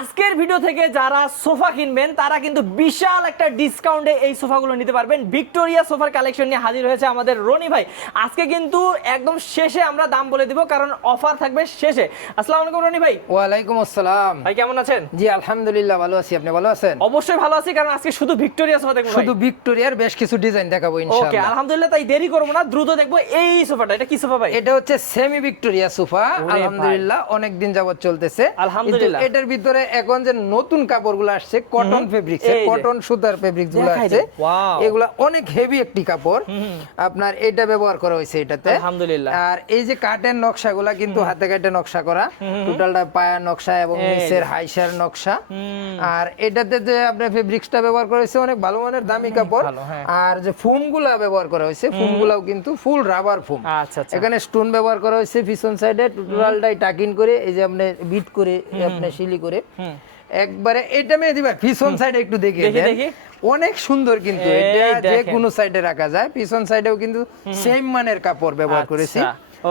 আজকের ভিডিও থেকে যারা সোফা কিনবেন তারা কিন্তু বিশাল একটা ডিসকাউন্টে এই সোফাগুলো নিতে পারবেন। ভিক্টোরিয়া সোফার কালেকশন নিয়ে হাজির হয়েছে আমাদের রনি ভাই। আজকে কিন্তু একদম শেষে আমরা দাম বলে দিব, কারণ অফার থাকবে শেষে। আসসালামু আলাইকুম রনি ভাই। ওয়ালাইকুম আসসালাম ভাই, কেমন আছেন? জি আলহামদুলিল্লাহ ভালো আছি, আপনি ভালো আছেন? অবশ্যই ভালো আছি, কারণ আজকে শুধু ভিক্টোরিয়া সোফা দেখবো। শুধু ভিক্টোরিয়ার বেশ কিছু ডিজাইন দেখাবো ওকে, ইনশাআল্লাহ। আলহামদুলিল্লাহ। তাই দেরি করব না, দ্রুত দেখবো এই সোফাটা। এটা কি সোফা ভাই? এটা হচ্ছে সেমি ভিক্টোরিয়া সোফা। ওরে আলহামদুলিল্লাহ অনেক দিন যাবত চলতেছে। আলহামদুলিল্লাহ। কিন্তু এটার ভিতরে এখন যে নতুন কাপড়গুলো আসছে কটন ফেব্রিক্স, কটন সুতার ফেব্রিক্স গুলো আসছে, এগুলা অনেক হেভি একটি কাপড়। আপনার এটা ব্যবহার করা হয়েছে এটাতে, আলহামদুলিল্লাহ। আর এই যে কাটের নকশাগুলা কিন্তু হাতে কাটে নকশা করা, টোটালটা পায়ার নকশা এবং নিচের হাইসার নকশা। আর এটাতে যে আপনার ফেব্রিক্সটা ব্যবহার করা হয়েছে অনেক ভালো মানের দামি কাপড়। আর যে ফোমগুলা ব্যবহার করা হয়েছে, ফোমগুলাও কিন্তু ফুল রাবার ফোম। আচ্ছা আচ্ছা। এখানে স্টোন ব্যবহার করা হয়েছে পিছন সাইডে, টোটালটাই টাকিং করে এই যে আপনি বিট করে আপনি শিলি করে একবারে। এটা মেয়ে দিবা পিছন সাইডে একটু দেখি দেখি। অনেক সুন্দর, কিন্তু এটা যে কোনো সাইডে রাখা যায়। পিছন সাইডেও কিন্তু সেম মানের কাপড় ব্যবহার করেছি।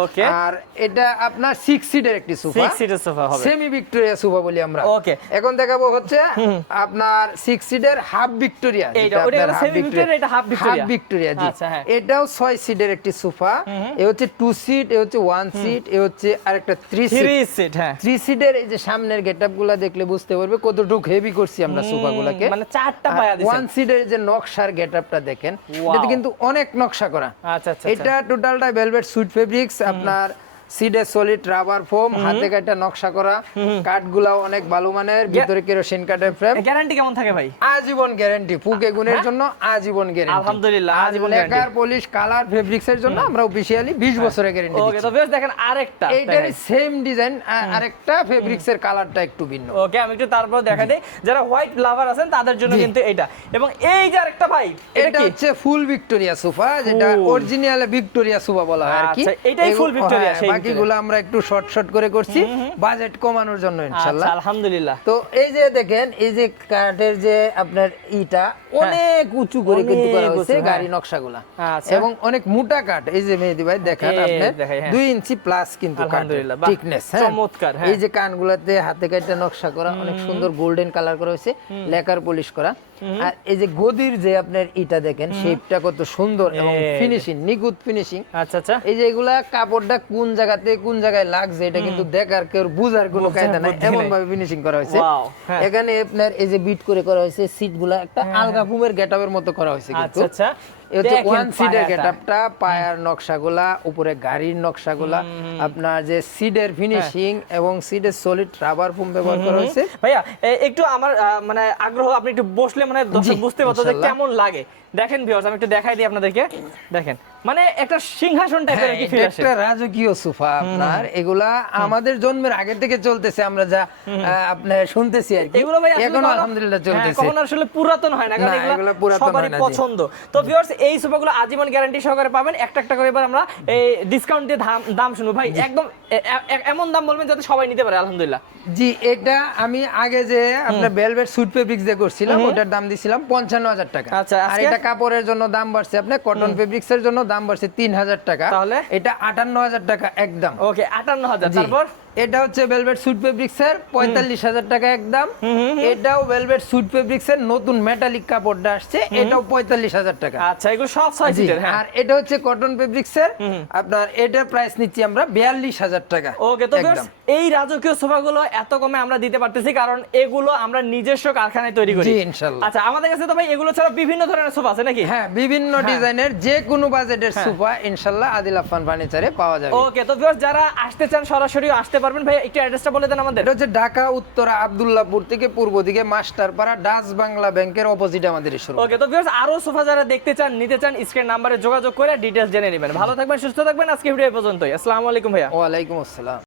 ওকে। আর এটা আপনার 6 সিটের একটি সোফা, 6 সিটের সোফা হবে, সেমি ভিক্টোরিয়া সোফা বলি আমরা। ওকে। এখন দেখাবো হচ্ছে আপনার 6 সিটের হাফ ভিক্টোরিয়া। এটা ওটা সেমি ভিক্টোরিয়া, এটা হাফ ভিক্টোরিয়া। হাফ ভিক্টোরিয়া জি। আচ্ছা, হ্যাঁ। এটাও 6 সিটের একটি সোফা। এ হচ্ছে 2 সিট, এ হচ্ছে 1 সিট, এ হচ্ছে আরেকটা 3 সিট। হ্যাঁ, 3 সিটের এই যে সামনের গেটআপগুলো দেখলে বুঝতে পারবে কতটুকু হেভি করছি আমরা সোফাগুলোকে। মানে চারটা পায়া দিছেন। 1 সিটের যে নকশার গেটআপটা দেখেন, এটা কিন্তু অনেক নকশা করা। আচ্ছা আচ্ছা। এটা টোটালটা ভেলভেট সুইট ফেব্রিক্স, আপনার সিডে সলিড রাবার ফোম, হাতে কাটা নকশা করা, কাঠগুলাও অনেক ভালো মানের, ভিতরে কেরোসিন কাঠের ফ্রেম। গ্যারান্টি কেমন থাকে ভাই? আজীবন গ্যারান্টি, পুকে গুণের জন্য আজীবন গ্যারান্টি। আলহামদুলিল্লাহ, আজীবন guarantee. Lacquer polish colour fabrics এর জন্য আমরা অফিশিয়ালি 20 বছরের গ্যারান্টি ওকে, দিচ্ছি। তো বেশ দেখেন আরেকটা এইটারই সেম ডিজাইন, আরেকটা ফেব্রিক্স এর কালারটা একটু ভিন্ন। ওকে, আমি একটু তারপর দেখা দেই যারা হোয়াইট লাভার আছেন তাদের জন্য কিন্তু এটা। এবং এই যে আরেকটা ভাই, এটা হচ্ছে ফুল ভিক্টোরিয়া সোফা, যেটা অরিজিনাল ভিক্টোরিয়া সোফা বলা হয় আর কি। আচ্ছা, এটাই ফুল ভিক্টোরিয়া। সেই বাকিগুলো আমরা একটু শর্ট শর্ট করে করছি বাজেট কমানোর জন্য ইনশাআল্লাহ। আচ্ছা, আলহামদুলিল্লাহ। তো এই যে দেখেন, এই যে কাঠের যে আপনার ইটা অনেক উঁচু করে কিন্তু করা হয়েছে গাড়ি নকশাগুলা, এবং অনেক মোটা কাঠ। এই যে মেহেদি ভাই দেখেন আপনার 2 ইঞ্চি প্লাস কিন্তু আলহামদুলিল্লাহ, থিকনেস, চমৎকার। এই যে কানগুলাতে হাতে কাটা নকশা করা, অনেক সুন্দর গোল্ডেন কালার করা হয়েছে, লেকার পলিশ করা। আর এই যে গদির যে আপনার ইটা দেখেন, শেপটা কত সুন্দর এবং ফিনিশিং, নিখুঁত ফিনিশিং। আচ্ছা আচ্ছা। এই যে এগুলা কাপড়টা কোন জায়গাতে কোন জায়গায় লাগছে এটা কিন্তু দেখার কেউ বুঝার কোনো কায়দা নাই, এমন ভাবে ফিনিশিং করা হয়েছে। এখানে আপনার এই যে বিট করে করা হয়েছে, সিটগুলা একটা আলগা ফুমের গেটআপের মতো করা হয়েছে কিন্তু। আচ্ছা, এই হচ্ছে 1 সিটের গেটআপটা, পায়ার নকশাগুলা, উপরে গাড়ির নকশাগুলা, আপনার যে সিডের ফিনিশিং এবং সিডের সলিড রাবার ফোম ব্যবহার করা হয়েছে। ভাইয়া একটু আমার মানে আগ্রহ, আপনি একটু বসলে মানে দর্শক বুঝতে পারতো যে কেমন লাগে। দেখেন ভিউয়ার্স, আমি একটু দেখাই দিই আপনাদেরকে। দেখেন মানে একটা সিংহাসন টাইপের কি ফিল আসে। একটা রাজকীয় সোফা আপনার, এগুলা আমাদের জন্মের আগে থেকে চলতেছে, আমরা যা আপনি শুনতেছি আর কি। এগুলো ভাই এখনো আলহামদুলিল্লাহ চলতেছে, কখনো আসলে পুরাতন হয় না, কারণ এগুলো সবারই পছন্দ। তো ভিউয়ার্স, এই সোফাগুলো আজীবন গ্যারান্টি সহকারে পাবেন। একটা একটা করে এবার আমরা এই ডিসকাউন্ট দিয়ে দাম শুনবো ভাই। একদম এমন দাম বলবেন যাতে সবাই নিতে পারে। আলহামদুলিল্লাহ জি। এটা আমি আগে যে আপনার ভেলভেট সুইট ফেব্রিক্স দিয়ে করছিলাম, ওটার দাম দিছিলাম 55,000 টাকা। আচ্ছা, আর এটা কাপড়ের জন্য দাম বাড়ছে, আপনার কটন ফেব্রিক্স এর জন্য দাম বাড়ছে 3,000 টাকা। তাহলে এটা 58,000 টাকা একদম। ওকে, 58,000। তারপর এটা হচ্ছে ভেলভেট সুইট ফেব্রিক্স এর 45,000 টাকা একদম। এটাও ভেলভেট সুইট ফেব্রিক্স এর নতুন মেটালিক কাপড়টা আসছে, এটাও 45,000 টাকা। আচ্ছা, এগুলো সব 6 সিটের। হ্যাঁ, আর এটা হচ্ছে কটন ফেব্রিক্স এর, আপনার এটার প্রাইস নিচ্ছি আমরা 42,000 টাকা। ওকে, তো এই রাজকীয় সোফাগুলো এত কমে আমরা দিতে পারতেছি কারণ এগুলো আমরা নিজস্ব কারখানায় তৈরি করি। জি ইনশাআল্লাহ। আচ্ছা, আমাদের কাছে তো ভাই এগুলো ছাড়া বিভিন্ন ধরনের সোফা আছে নাকি? হ্যাঁ, বিভিন্ন ডিজাইনের যে কোনো বাজেটের সোফা ইনশাআল্লাহ আদিল আফফান ফার্নিচারে পাওয়া যাবে। ওকে, তো ভিউয়ার্স যারা আসতে চান সরাসরি আসতে পারবেন। ভাই একটু অ্যাড্রেসটা বলে দেন আমাদের। এটা হচ্ছে ঢাকা উত্তরা আব্দুল্লাহপুর থেকে পূর্ব দিকে মাস্টারপাড়া ডাচ বাংলা ব্যাংকের অপোজিট আমাদের শোরুম। ওকে, তো ভিউয়ার্স আরো সোফা যারা দেখতে চান, নিতে চান, স্ক্রিন নম্বরে যোগাযোগ করে ডিটেইলস জেনে নেবেন। ভালো থাকবেন, সুস্থ থাকবেন। আজকে ভিডিও এই পর্যন্তই। আসসালামু আলাইকুম ভাইয়া। ওয়া আলাইকুম আসসালাম।